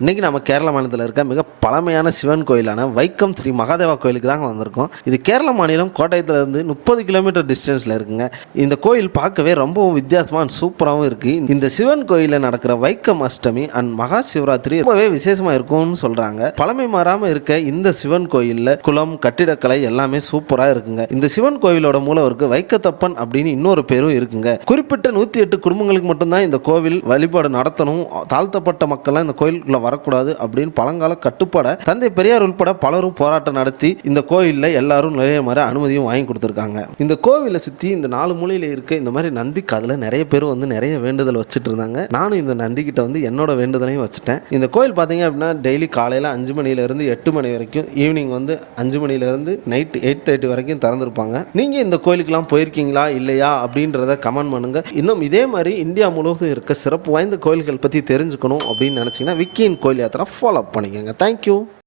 இன்றைக்கி நம்ம கேரள மாநிலத்தில் இருக்க மிக பழமையான சிவன் கோயிலான வைக்கம் ஸ்ரீ மகாதேவா கோயிலுக்கு தாங்க வந்திருக்கோம். இது கேரள மாநிலம் கோட்டயத்திலிருந்து 30 கிலோமீட்டர் டிஸ்டன்ஸில் இருக்குங்க. இந்த கோயில் பார்க்கவே ரொம்பவும் வித்தியாசமாக சூப்பராகவும் இருக்குது. இந்த சிவன் கோயிலில் நடக்கிற வைக்கம் அஷ்டமி அண்ட் மகா சிவராத்திரி ரொம்பவே விசேஷமாக இருக்கும்னு சொல்கிறாங்க. பழமை மாறாமல் இருக்க இந்த சிவன் கோயிலில் குளம் கட்டிடக்கலை எல்லாமே சூப்பராக இருக்குங்க. இந்த சிவன் கோயிலோட மூலவருக்கு வைக்கத்தப்பன் அப்படின்னு இன்னொரு பேரும் இருக்குங்க. குறிப்பிட்ட 108 குடும்பங்களுக்கு மட்டும்தான் இந்த கோவில் வழிபாடு நடத்தணும், தாழ்த்தப்பட்ட மக்கள்லாம் இந்த கோயிலுக்குள்ள வரக்கூடாது அப்படின்னு பழங்கால கட்டுப்பாட தந்தை பெரியார் உள்பட பலரும் போராட்டம் நடத்தி இந்த கோயிலில் எல்லாரும் நிறைய மாதிரி அனுமதியும் வாங்கி கொடுத்துருக்காங்க. இந்த கோவிலை சுற்றி இந்த 4 மூலையில் இருக்க இந்த மாதிரி நந்தி காதில் நிறைய பேர் நிறைய வேண்டுதல் வச்சுட்டு இருந்தாங்க. நானும் இந்த நந்தி கிட்ட என்னோட வேண்டுதலையும் வச்சுட்டேன். இந்த கோயில் பார்த்தீங்க அப்படின்னா டெய்லி காலையில் 5 மணிலேருந்து 8 மணி வரைக்கும், ஈவினிங் 5 மணிலேருந்து நைட் 8:30 வரைக்கும் திறந்துருப்பாங்க. நீங்கள் இந்த கோயிலுக்கெல்லாம் போயிருக்கீங்களா இல்லையா அப்படின்றத கமெண்ட் பண்ணுங்க. இன்னும் இதே மாதிரி இந்தியா முழுவதும் இருக்க சிறப்பு வாய்ந்த கோயில்கள் பற்றி தெரிஞ்சுக்கணும் அப்படின்னு நினச்சிங்கன்னா விக்கியின் கோயில் யாத்திரை ஃபாலோ பண்ணிக்கோங்க. தேங்க்யூ.